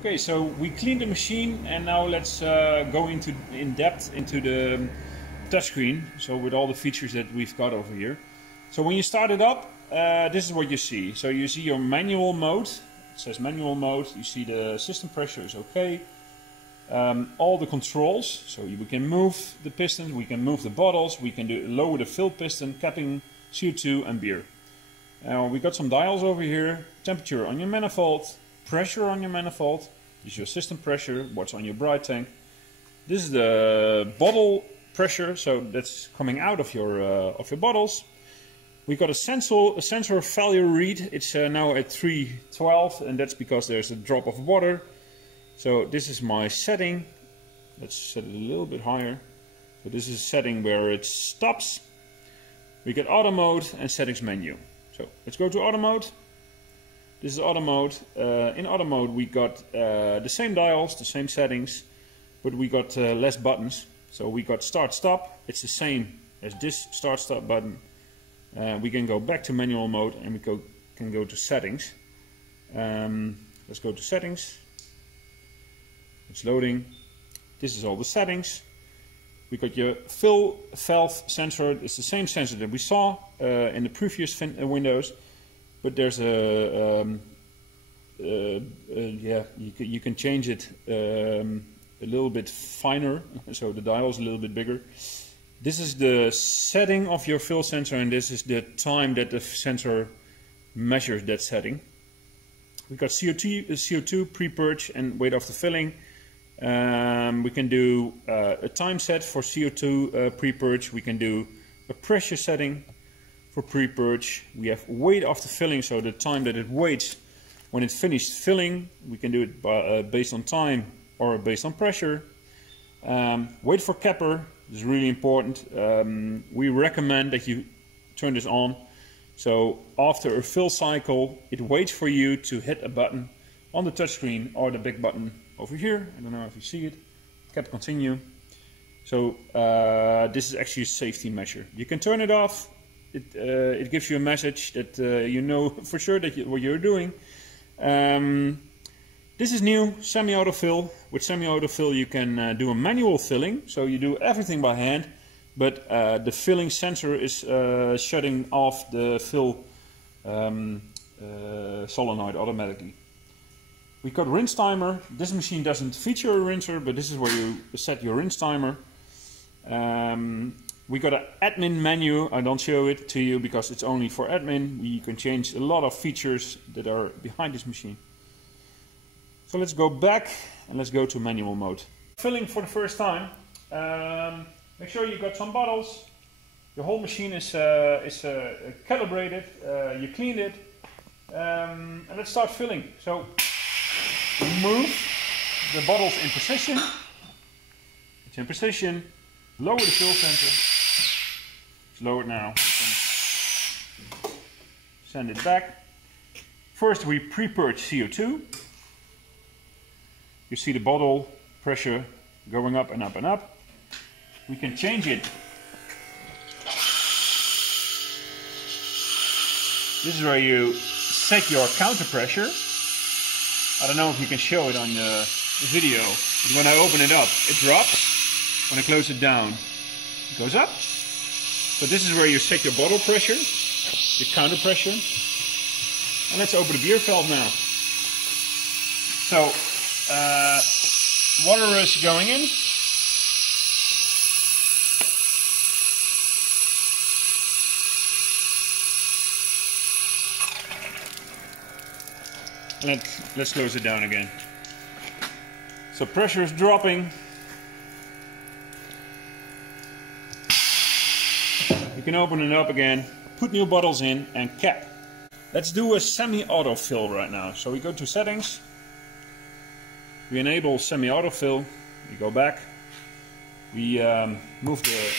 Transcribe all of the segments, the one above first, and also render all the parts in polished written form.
Okay, so we cleaned the machine and now let's go in depth into the touchscreen. So with all the features that we've got over here. So when you start it up, this is what you see. So you see your manual mode. It says manual mode. You see the system pressure is okay. All the controls. So we can move the pistons, we can move the bottles, we can lower the fill piston, capping, CO2 and beer. We got some dials over here. Temperature on your manifold. Pressure on your manifold. This is your system pressure, what's on your bright tank. This is the bottle pressure, so that's coming out of your bottles. We got a sensor failure read. It's now at 312, and that's because there's a drop of water. So this is my setting. Let's set it a little bit higher. So this is a setting where it stops. We get auto mode and settings menu. So let's go to auto mode. This is auto mode. In auto mode we got the same dials, the same settings, but we got less buttons. So we got start stop. It's the same as this start stop button. We can go back to manual mode and we can go to settings. Let's go to settings. It's loading. This is all the settings. We got your fill valve sensor. It's the same sensor that we saw in the previous windows. But there's yeah, you can change it a little bit finer, so the dial is a little bit bigger. This is the setting of your fill sensor, and this is the time that the sensor measures that setting. We got CO2 pre-purge and weight of the filling. We can do a time set for CO2 pre-purge. We can do a pressure setting. For pre-purge, we have weight of the filling, so the time that it waits when it's finished filling. We can do it based on time or based on pressure. Wait for capper is really important. We recommend that you turn this on. So after a fill cycle, it waits for you to hit a button on the touchscreen or the big button over here. I don't know if you see it. Cap continue. So this is actually a safety measure. You can turn it off. It gives you a message that you know for sure that what you're doing. This is new, semi-autofill. With semi-autofill you can do a manual filling, so you do everything by hand, but the filling sensor is shutting off the fill solenoid automatically. We got rinse timer. This machine doesn't feature a rinser, but this is where you set your rinse timer. We got an admin menu. I don't show it to you because it's only for admin. You can change a lot of features that are behind this machine. So let's go back and let's go to manual mode. Filling for the first time. Make sure you got some bottles. Your whole machine is calibrated. You cleaned it. And let's start filling. So move the bottles in position. It's in position. Lower the fill sensor. It's lowered now. Send it back. First we pre-purge CO2. You see the bottle pressure going up and up and up. We can change it. This is where you set your counter pressure. I don't know if you can show it on the video, but when I open it up, it drops. When I close it down, it goes up. So this is where you set your bottle pressure, your counter pressure. And let's open the beer valve now. So, water is going in. Let's close it down again. So pressure is dropping. You can open it up again, put new bottles in and cap. Let's do a semi-auto fill right now. So we go to settings. We enable semi-auto fill. We go back. We move the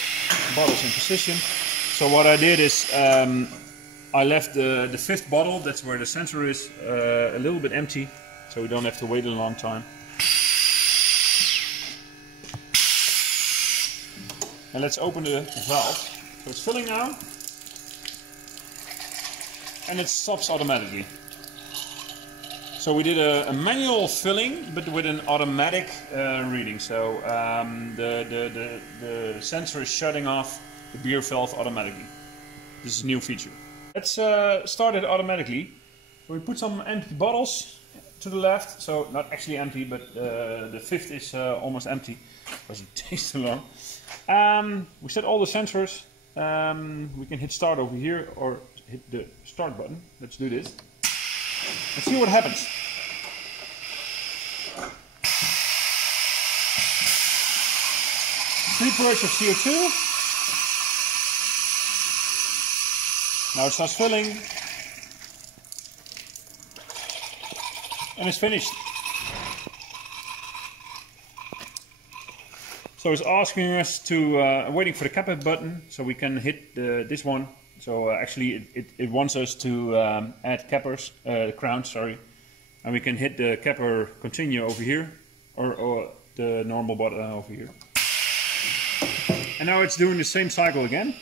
bottles in position. So what I did is I left the fifth bottle, that's where the sensor is, a little bit empty. So we don't have to wait a long time. And let's open the valve. So it's filling now, and it stops automatically. So we did a manual filling, but with an automatic reading. So the sensor is shutting off the beer valve automatically. This is a new feature. Let's start it automatically. So we put some empty bottles to the left. So not actually empty, but the fifth is almost empty because it takes too long. We set all the sensors. We can hit start over here or hit the start button. Let's do this. Let's see what happens. Pre-purge of CO2. Now it starts filling. And it's finished. So it's asking us to, waiting for the capper button so we can hit this one. So actually it wants us to add cappers, crowns, sorry. And we can hit the capper continue over here, or the normal button over here. And now it's doing the same cycle again.